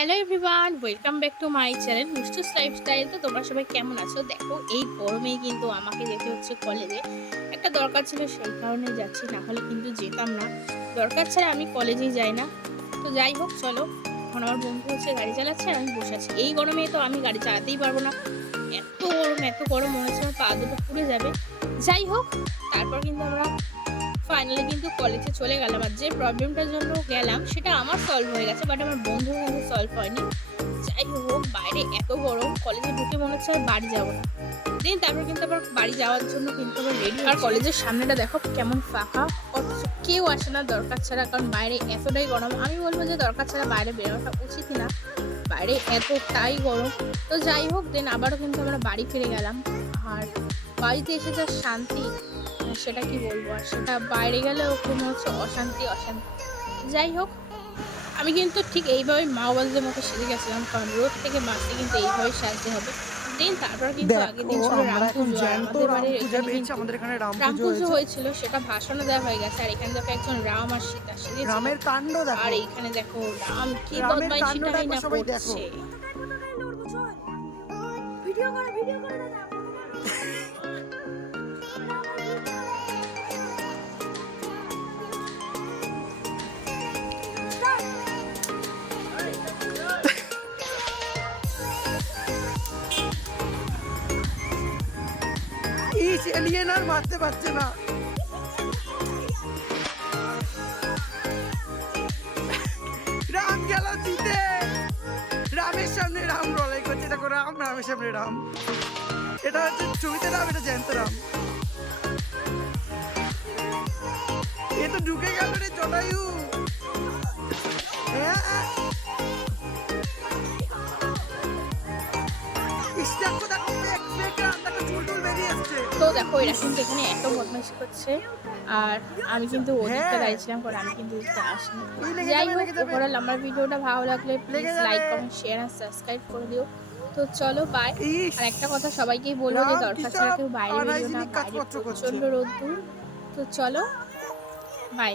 Hello everyone welcome back to my channel misters lifestyle তো তোমরা সবাই কেমন আছো? দেখো, এই গরমেই কিন্তু আমাকে যেতে হচ্ছে কলেজে একটা দরকার ছিল সেই কারণে যাচ্ছি, না হলে কিন্তু যেতাম না। দরকার ছাড়া আমি কলেজেই যাই না। তো যাই হোক, চলো। এখন আমার বন্ধু হচ্ছে গাড়ি চালাচ্ছে, আর আমি বসে আছি। এই গরমে তো আমি গাড়ি চালাতেই পারব না। এত গরম এত গরম, মনে হচ্ছে আমার পা দুটো পুড়ে যাবে। যাই হোক, তারপর কিন্তু আমরা ফাইনালি কিন্তু কলেজে চলে গেলাম আর যে প্রবলেমটার জন্য গেলাম, সেটা আমার সলভ হয়ে গেছে বাট আমার বন্ধুর কিন্তু সলভ হয়নি। যাই হোক, বাইরে এত গরম কলেজে ঢুকে মনে হচ্ছে আর বাড়ি যাব না। দিন তারপর কিন্তু আবার বাড়ি যাওয়ার জন্য কিন্তু আবার রেডি আর কলেজের সামনেটা দেখো, কেমন ফাঁকা, অথচ কেউ আসে না দরকার ছাড়া, কারণ বাইরে এতটাই গরম। আমি বলব যে দরকার ছাড়া বাইরে বেরোনোটা উচিত না। বাইরে এতটাই গরম। তো যাই হোক দেন আবারও কিন্তু আমরা বাড়ি ফিরে গেলাম। আর বাড়িতে এসে যা শান্তি সেটা কি বলব আর সেটা বাইরে গেলেও কোনো হচ্ছে অশান্তি অশান্তি। যাই হোক আমি কিন্তু ঠিক এইভাবে মাওবাজদের মতো সেজে গেছিলাম কারণ রোদ থেকে বাঁচতে কিন্তু এইভাবে সাজতে হবে। দিন তারপর কিন্তু আগের দিন ছিল রাম পুজো আমাদের এখানে এখানে রাম হয়েছিল সেটা ভাষণও দেওয়া হয়ে গেছে আর এখানে দেখো একজন রাম আর সীতা সেজেছিল। রামের কাণ্ড দেখো। আর এইখানে দেখো রাম কি বদমাইশিটাই না করছে। ভিডিও করো ভিডিও করে দাদা। ইস এলিয়েন আর মারতে পারছে না। রাম গেল জিতে। রামের সামনে রাম লড়াই করছে। দেখো, রাম, রামের সামনে রাম। এটা হচ্ছে ছবিতে রাম, এটা জ্যান্ত রাম। এ তো ঢুকে গেল রে জটায়ু। হ্যাঁ। তো দেখো এরা কিন্তু এখানে এত বদমাইশি করছে। আর আমি কিন্তু ওদিকটা হ্যাঁ। দাঁড়িয়েছিলাম কারণ আমি কিন্তু ওদিকটা আসিনি। যাই হোক ওভারঅল আমার ভিডিওটা ভালো লাগলে প্লিজ লাইক কমেন্ট শেয়ার আর সাবস্ক্রাইব করে দিও। তো চলো বাই আর একটা কথা সবাইকেই বলব যে দরকার ছাড়া কেউ বাইরে বেরিও না বাইরে করছে। রোদ্দুর। তো চলো বাই